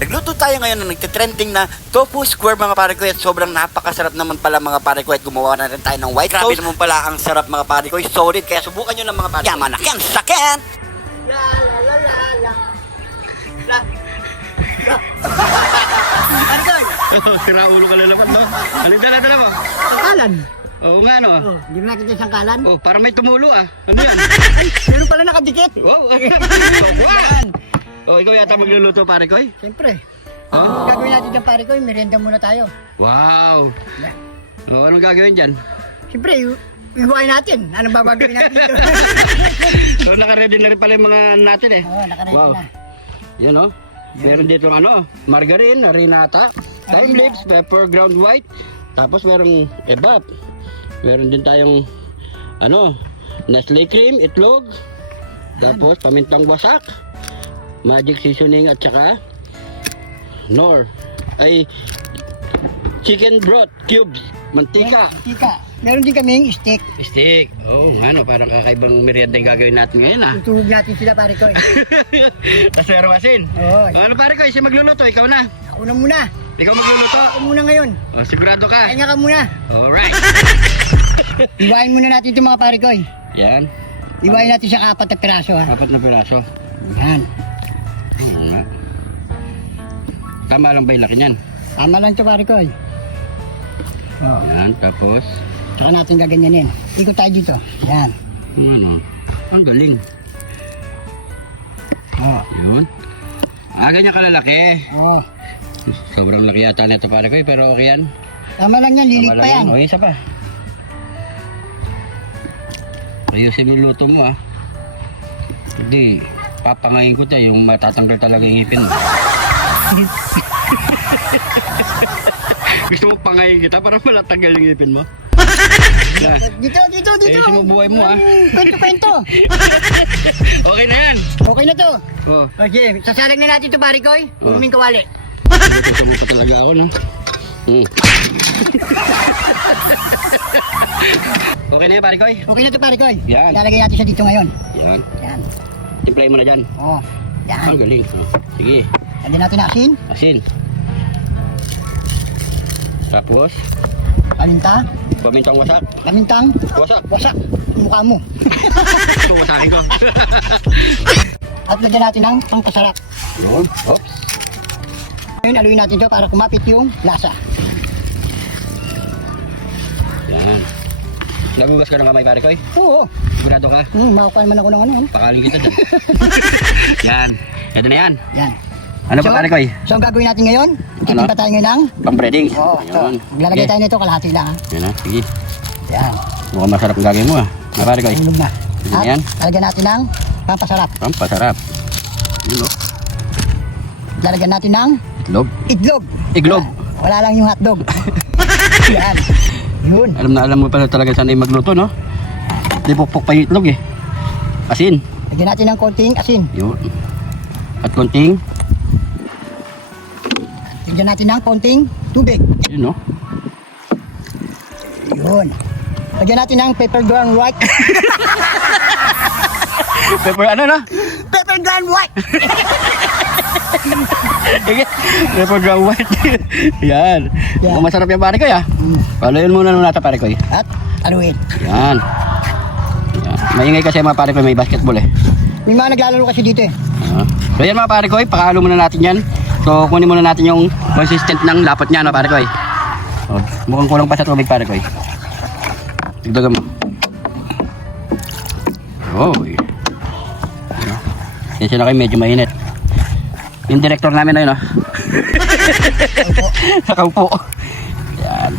Nagluto tayo ngayon ng nagtitrending na tofu square mga pare ko at sobrang napakasarap naman pala mga pare ko at gumawa na rin tayo ng white sauce. Grabe naman pala ang sarap mga pare ko, solid, kaya subukan nyo ng mga pare ko. Yaman na kyan sakin! La la la la la la Pare ko! Sira ulo ka na naman, no? Ano yung dala-dala mo? Kalan. Oo nga, no? Oh, hindi mo nakita isang kalan. Oh, parang may tumulo, ah. Ano yan? Ay, meron pala nakadikit. Wow! Wow! Oh, ikaw yata magluluto, pare ko, eh? Siyempre. Oh. Ang gagawin natin dyan pare ko, merienda muna tayo. Wow! Oh, anong gagawin dyan? Siyempre, iwain natin. Anong babagawin natin dito? So, naka-ready na rin pala yung mga natin, eh. Oo, nakaredy Wow. na. Yan, oh. Meron dito ano, margarine, harinata, thyme leaves, pepper, ground white. Tapos merong ebap. Meron din tayong ano, Nestle cream, itlog. Tapos pamintang wasak, magic seasoning at saka Nor ay chicken broth cubes, mantika. Tika, meron din kaming steak. Steak. Oh, ano, parang kakaibang merienda yung gagawin natin ngayon, ah. Tutulog natin sila pare ko. Tapos meron asin. Oo, Ano pare ko, siya magluluto, ikaw na. ako na muna. Ikaw magluluto. Ako muna ngayon. Oh, sigurado ka. Kaya ka muna. Alright. Iwain muna natin itong mga pare ko. Yan. Iwain natin siya 4 na piraso ha. 4 na piraso. Yan. Nga. Tama lang ba yung laki niyan? Tama lang ito pare ko. Oh. Yan, tapos Tsaka natin gaganyanin. Ikot tayo dito. Yan. ano? Ang galing. Oh. Yun. Ganyan kalalaki. Oh. Sobrang laki yata nito pare ko, pero okay yan. Tama lang yan, lilik Tama pa lang yan. O, isa pa. Ayusin yung luto mo, ah. Hindi, papangayin ko tayo yung matatanggal talaga yung ngipin mo. Gusto mo pangayin kita para malatanggal yung ngipin mo? Na. Dito. Ayusin mo buhay mo, ah. Kwento. Okay na yan. Okay na to. Oh, Okay, sasalang na natin ito pare ko. Oh. Uming kawali. gusto mo pa talaga ako, no? Okay na yun, pare koy. Okay na to pare ko. Yan. Lalagay natin siya dito ngayon. Yan. Yan. Timplayin mo na dyan. Oh. Ang Yan. galing. Sige. Lagyan natin asin, Asin. Tapos, paminta, pamintang wasak. pamintang, Wasak. wasak, mukha mo. Ito, wasakin ko. At lagyan natin ng pampasarap. Yun. Oops. Ngayon, aluin natin ito para kumapit yung lasa. Yan. Nagugas ka ng kamay, pare koy. Oo. Sigurado ka. Makukuha naman ako ng ano. Pakaling kita dyan. Yan. Ito na yan. Yan. Ano pa, pare koy? So, ang gagawin natin ngayon, titimpa tayo ngayon ng... Pang-breading. Oo, ito. Yun. Maglalagay Okay. tayo nito, kalahati lang ha. Yan na. Sige. Yan. Mukhang masarap ang gagawin mo, ah. Ano, pare koy? Hulog na. At Yan. lalagyan natin ng pampasarap. Pampasarap. Yun, oh. Lalagyan natin ng Itlog. itlog. Iglog. Wala lang yung hotdog. Yan. Yun. Alam na alam mo pala talaga sanay magluto, no? Di pukpok pa yung itlog, eh. Asin. Lagyan natin ng konting asin. Yun. At konting, Lagyan natin ng konting tubig. yun, no? Yun. Lagyan natin ng pepper ground white. Pepper, ano na? Pepper ground white. Pepper ground white. Yan. Yan. Mukhang masarap yung pare ko, ya. Paluin muna nung nata, pare ko, eh. At aluin. Yan. Yan. Maingay kasi mga pare ko, may basketball, eh. May mga naglalaro kasi dito eh. So yan mga pare ko, pakahalo muna natin yan. So kunin muna natin yung consistent ng lapot niya, no, pare ko. Oh, mukhang kulang pa sa tubig, pare ko. Tigdagan mo. Oh. Yan siya na kayo, medyo mainit. Yung director namin na yun, oh. Nakaupo. Yan.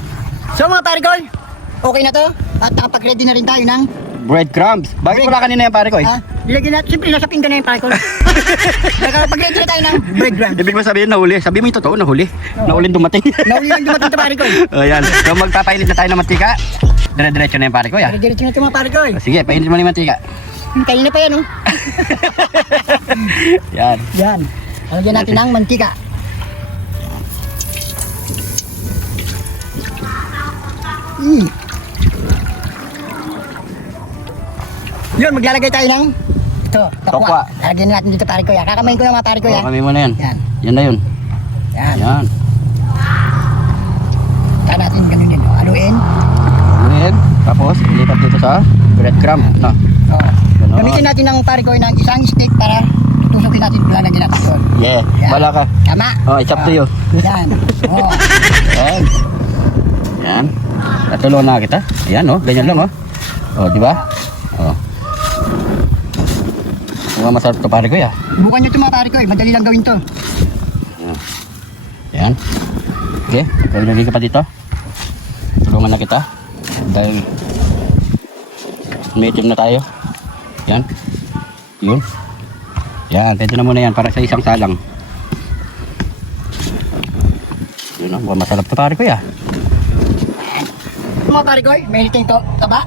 So mga pare ko, okay na to. At nakapag-ready na rin tayo ng... Breadcrumbs. Bakit wala kanina yan, pare ko? Nilagyan natin, siyempre nasa pinggan na yung pare ko. Nakapag-ready na tayo ng bread ground. Ibig mo sabihin nahuli. Sabi mo yung totoo, nahuli. Nahulin dumating. Nauli lang dumating ito pare ko. Ayan. So magpapainit na tayo ng mantika. Dire-diretso na yung pare ko, ya. Diretso na ito mga pare ko. Sige, painit mo na yung mantika. Kanina pa yan oh. Yan. Yan. Lagyan natin ng mantika. Yun, maglalagay tayo ng ito, Tokwa. Lagyan natin dito pare ko yan. Kakamayin ko na mga pare ko yan. Kami mo na yan. Yan. Yan na yun. Yan. Yan. Saka natin ganun din. Haluin. Ayan. Tapos, ilipat dito sa breadcrumb. No? Oh. Ganon. Gamitin natin ng pare ko ng isang stick para tusukin natin lalagyan natin doon. Yeah. Yan. Bala ka. Tama. Oh, it's up to you. Yan. Oh. Yan. Yan. Natulungan na kita. Ayan, oh. Ganyan lang, oh. Oh, di ba? Oh. Mga masarap to pare ko, ya. Bukan nyo ito mga pare ko eh. Madali lang gawin to. Yan. Okay. Lagay ka pa dito. Tulungan na kita. Dahil may itim na tayo. Yan. Yun. Yan. Pwede na muna yan para sa isang salang. Yun, oh. Mukhang masarap to pare ko, ya. Mga pare ko eh. May hiting to. Taba.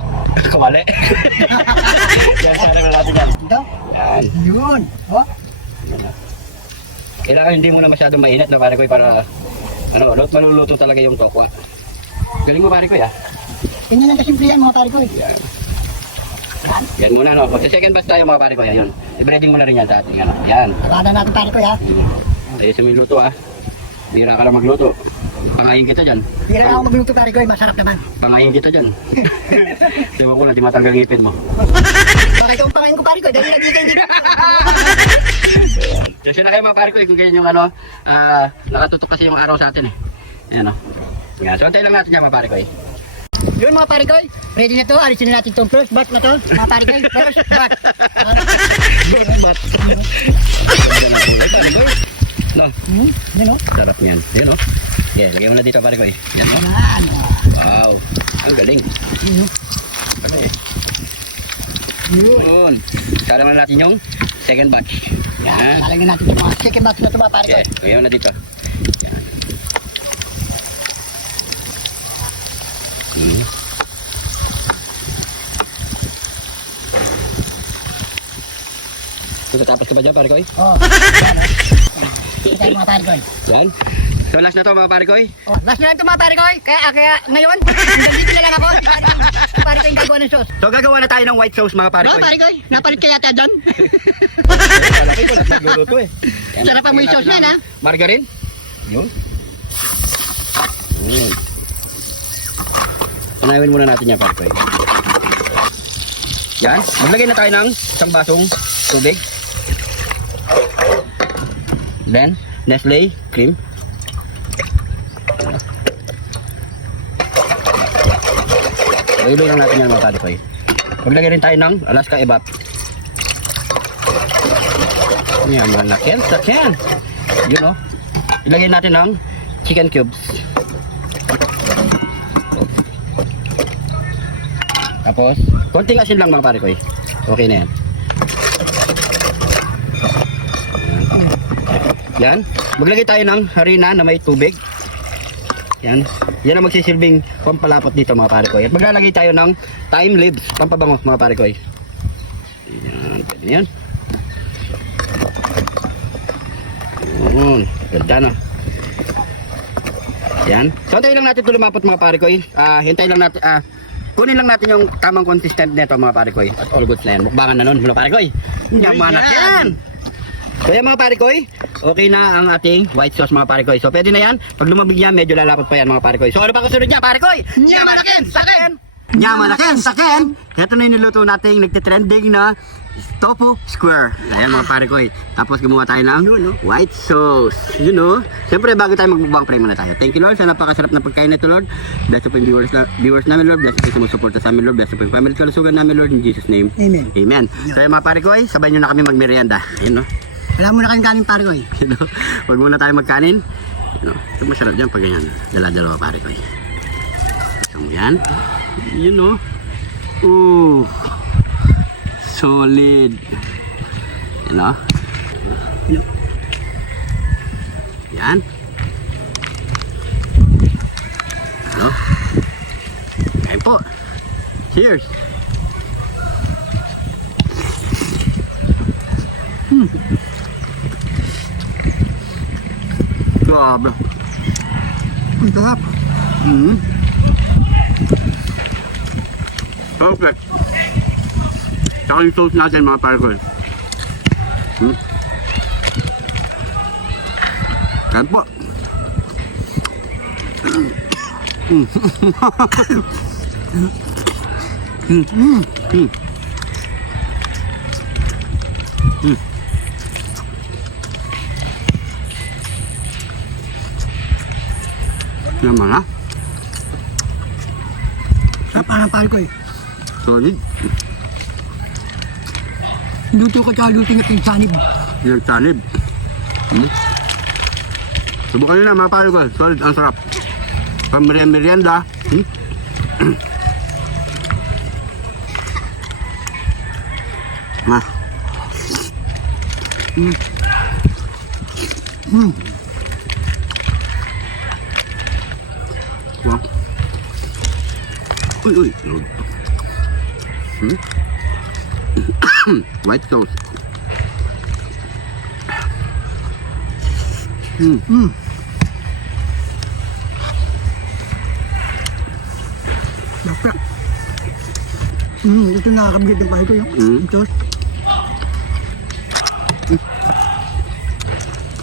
Kumali. Yan, sana na natin yan. Ito. Yan. Yun. Oh. Kailangan hindi muna masyadong mainit na pare ko para maluluto talaga yung tokwa. Galing mo pare ko, ya. Ganyan lang kasimple yan mga pare ko eh. Yan muna, no. Magsa-second batch tayo mga pare ko, yan. I-breading mo na rin yan sa ating, ano. Yan. Tabanan natin pare ko ha. Ayos mo yung luto, ah. Bira ka lang magluto. Pangayin kita dyan. Pira na ako magluto pare ko eh. Masarap naman. Pangayin kita dyan. Diba ko na, di matanggal ngipin mo. Bakit yung pangain ko pare ko? Dahil nagiging dito. Kasi na kayo mga pare ko, kung ganyan yung ano, nakatutok kasi yung araw sa atin eh. Ayan, no. Yan, so antay lang natin yan mga pare ko eh. Yun mga pare ko. Ready na to. Alisin na natin itong first batch na to. Mga pare ko. First batch. No, Yun o. sarap niyan. Yun, no. Yeah, lagyan mo na dito pare ko eh. Yan, no. Yan. Wow, ang galing. Yun o. Okay. Yun. Yun. Sara na natin yung second batch. Yan. Yan. Lalagyan natin yung mga second batch na to mga pare ko. Okay, lagyan mo na dito. Yan. Tapos ka ba dyan, pare koy? Oh. Yan o. Ito yung mga pare ko. Yan. So last na to mga pare koy. Oh, last na lang ito mga pare ko. Kaya ngayon, hanggang dito na lang ako. Pare ko yung gagawa ng sauce. So gagawa na tayo ng white sauce mga pare Oh, koy. pare ko. Napalit ka yata dyan. Malaki ko na nagluluto eh. Yan, Sarap ang may lagyan sauce natin na, ng margarine. Yun. Yun. Panawin muna natin yan pare koy. Yan. Maglagay na tayo ng isang basong tubig. Then, Nestle cream. Ilagay lang natin yan mga pare koy. Maglagay rin tayo ng Alaska Evap. Yan, mga sakyan. Yun o. Ilagay natin ng chicken cubes. Tapos, konting asin lang mga pare koy. Okay na yan. Yan. Maglagay tayo ng harina na may tubig. Yan. Yan ang magsisilbing pampalapot dito mga pare koy. At maglalagay tayo ng thyme leaves, pampabango mga pare koy. Yan. Pwede yan. Yun. Ganda na. Yan. So, antayin lang natin ito lumapot mga pare koy. Hintayin lang natin, kunin lang natin yung tamang consistent nito mga pare koy. At all goods na yan. Mukbangan na nun mga pare koy. Yaman na yan. So yan mga pare koy, okay na ang ating white sauce mga pare koy. So pwede na yan. Pag lumabig yan, medyo lalapot pa yan mga pare koy. So ano pa kasunod niya pare koy? Nyamanakin! Sakin! Nyamanakin! Sakin! Ito na yung niluto nating nagtitrending na tofu square. Ayan mga pare koy. Tapos gumawa tayo ng white sauce. You know. Siyempre bago tayo magbubang, pray muna tayo. Thank you Lord sa napakasarap na pagkain nito Lord. Bless po yung viewers namin Lord. Bless po sa sumusuporta sa amin Lord. Bless po yung family kalusugan namin Lord. In Jesus name. Amen. Amen. So yan mga pare koy, sabay nyo na kami magmerienda. Ayun no. Wala mo na kayong kanin pare ko eh. You know, huwag muna tayo magkanin. You know, ito masarap dyan pag ganyan. Dala-dalawa pare ko. Isang mo yan. You know. Ooh. Solid. You know. Yan. Ano? Kain po. Cheers. Grabe. Ang sarap. Perfect. Tsaka yung sauce natin mga pare ko. Yan po. Naman ha? Sarap parang pare ko eh. Solid. Luto ko tsaka luto ng pinsanib. Yung tanib. Subukan nyo na mga pare ko. Solid, ang sarap. Pang merienda. Ma. Wow. Uy, uy. White sauce. Sarap. Ito nakakamigit ng pare ko yun. Ito.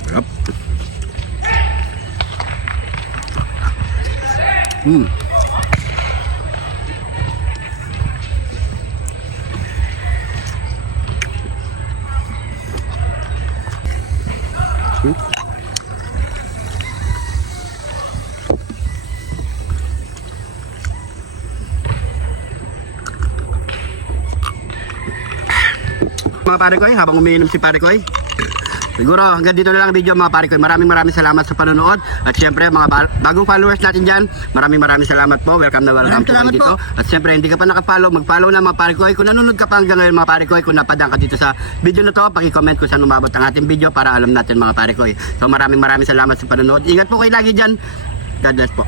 Sarap. Mga pare ko, habang umiinom si pare ko, siguro hanggang dito na lang ang video mga pare ko. Maraming salamat sa panonood. At syempre mga bagong followers natin dyan, maraming salamat po. Welcome na welcome po kayo dito. At syempre hindi ka pa nakapollow, mag-follow na mga pare ko. Kung nanonood ka pa hanggang ngayon mga pare ko, kung napadaan ka dito sa video na to, paki-comment kung saan umabot ang ating video para alam natin mga pare ko. So maraming salamat sa panonood. Ingat po kayo lagi dyan. God bless po.